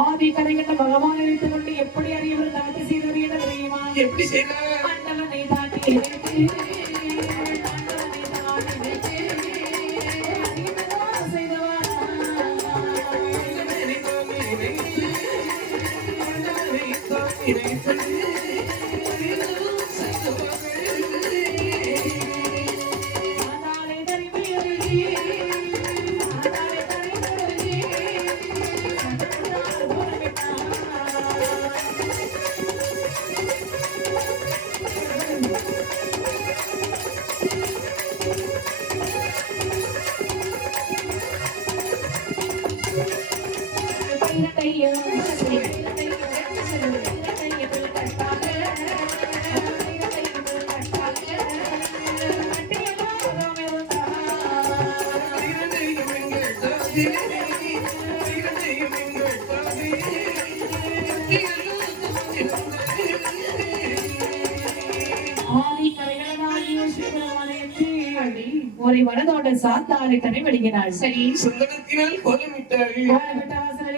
ஆதி கரைகண்ட பகவான் நினைத்துக் கொண்டு எப்படி அறியவர் தாத்தி செய்தவர் என தெரியுமா எப்படி ஆண்டவனை தாட்டி வைத்து, ஆண்டவனை ஒரு மனதோட சாத்தாரை தனி சரி சுந்தரத்தினால் கோலமிட்டாள்.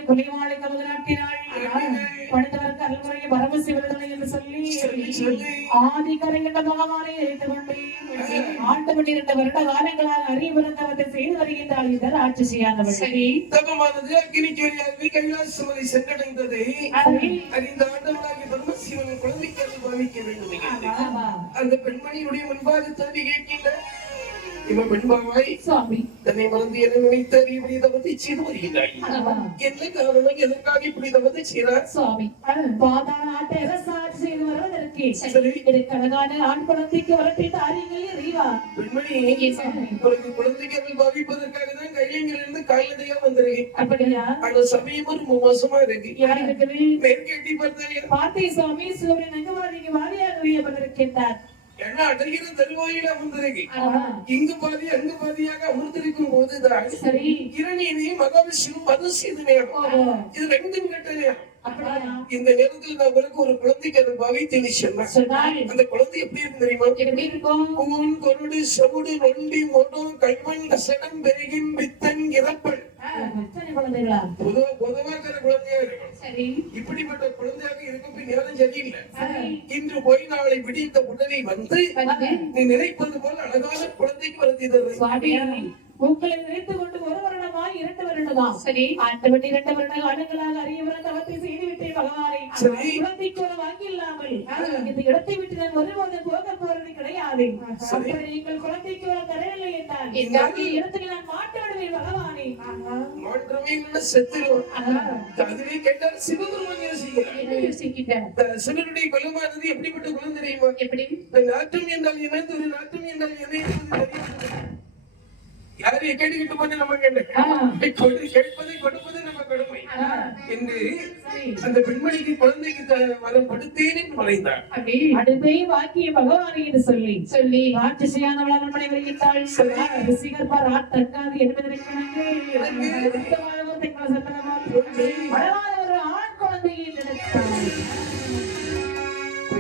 கொலைவாளை கலந்து நாட்டினாள் படுத்தவருக்கு அருள்முறையை பரமசி விடுதலை என்று சொல்லி. ஆதி கரைகின்ற பகவானை எரித்து கொண்டு ஆண்டு கொண்டிருந்த வருட காலங்களால் அறிவிருந்தவத்தை செய்து வருகின்றாள் இதர் ஆட்சி செய்யாதவள் சரி தபமானது அக்னிக்கு வழியாகவே கைலாசமலை சென்றடைந்தது அறிந்த ஆண்டவனாகிய பரமசிவன் குழந்தைக்கு அது பாவிக்க வேண்டும். அந்த பெண்மணியுடைய முன்பாக தோன்றி கேட்கின்ற பெண்பாவாய் சுவாமி. தன்னை மறந்து என நினைத்து அறியபடி தவத்தை செய்து வருகின்றாய் ஆமா. என்ன காரணம்? எதற்காக இப்படி தவத்தை செய்கிறார் சுவாமி. பாதாள நாட்டை அரசாட்சி செய்து வருவதற்கு. அழகான ஆண் குழந்தைக்கு வரட்டி தாரியங்களே ரீவா பெண்மணி பாவிப்பதற்காக தான் கால்நடையா வந்திருக்கேன். அப்படியா? ஆனா சமயம் ரொம்ப மோசமா இருக்கு. மேற்கேட்டி பார்த்தாயா? பார்த்தே சுவாமி. சூரியன் அங்குவாதிக்கு வாரியாக அறியப்பட்டிருக்கின்றார் என்ன அடைகிற தருவாயில அமர்ந்திருக்கு. இங்கு பாதி அங்கு பாதியாக அமர்ந்திருக்கும் போதுதான் சரி. இரணியனையும் மகாவிஷ்ணு மதம் செய்த நேரம். இது ரெண்டும் கெட்ட நேரம் இந்த நேரத்தில் நான் உங்களுக்கு ஒரு குழந்தைக்கு அது பாவித்து சொன்னேன் அந்த குழந்தை எப்படி இருக்கு தெரியுமா? பூன் கொருடு செவுடு நொண்டி மொடம் கைமண் கசடம் பெருகின் வித்தன் குழந்தைகளா? பொதுவா பொதுவாக்கிற குழந்தையா இருக்கும் சரி இப்படிப்பட்ட குழந்தையாக இருக்க நேரம் சரியில்லை சரி இன்று போய் நாளை விடித்த உடனே வந்து நீ நினைப்பது போல் அழகான குழந்தைக்கு வருத்தி உங்களை நினைத்து கொண்டு ஒரு வருடமா இரண்டு வருடமா சரி. ஆண்டு விட்டு இரண்டு வருட காலங்களாக அறியவர தவத்தை செய்து விட்டேன் பகவானை. சரி. குழந்தைக்கு ஒரு வாங்கி இல்லாமல் இந்த இடத்தை விட்டு நான் ஒருபோது போக போறது கிடையாது. எங்கள் குழந்தைக்கு ஒரு தரையில்லை என்றால் இடத்துக்கு நான் மாட்டு விடுவேன் பகவானை. மாற்றமே ஆஹா. அதுவே கேட்டால் சிவபெருமான் யோசிக்கிறார் என்ன யோசிக்கிட்டேன் இந்த சிவனுடைய குலமானது எப்படிப்பட்ட குலம் தெரியுமா? எப்படி? இந்த நாட்டம் என்றால் என்ன? ஒரு நாட்டம் என்றால் என்ன என்பது தெரியாது. யாரையும் கேட்டுக்கிட்டு போது நம்ம ஆ. கேட்டு கொடு- கேட்பதை கொடுப்பது நம்ம கடமை. ஆ. என்று சரி. அந்த பெண்மணிக்கு குழந்தைக்கு வரம் கொடுத்தேன் என்று மறைந்தார் அடுத்தை வாக்கிய பகவானை என்று சொல்லி சொல்லி. ஆட்சி செய்யாதவள் அரண்மனை வருகின்றாள். ரிசிகர் பார் ஆட்டற்காது என்பதற்கு உத்தமமான ஒரு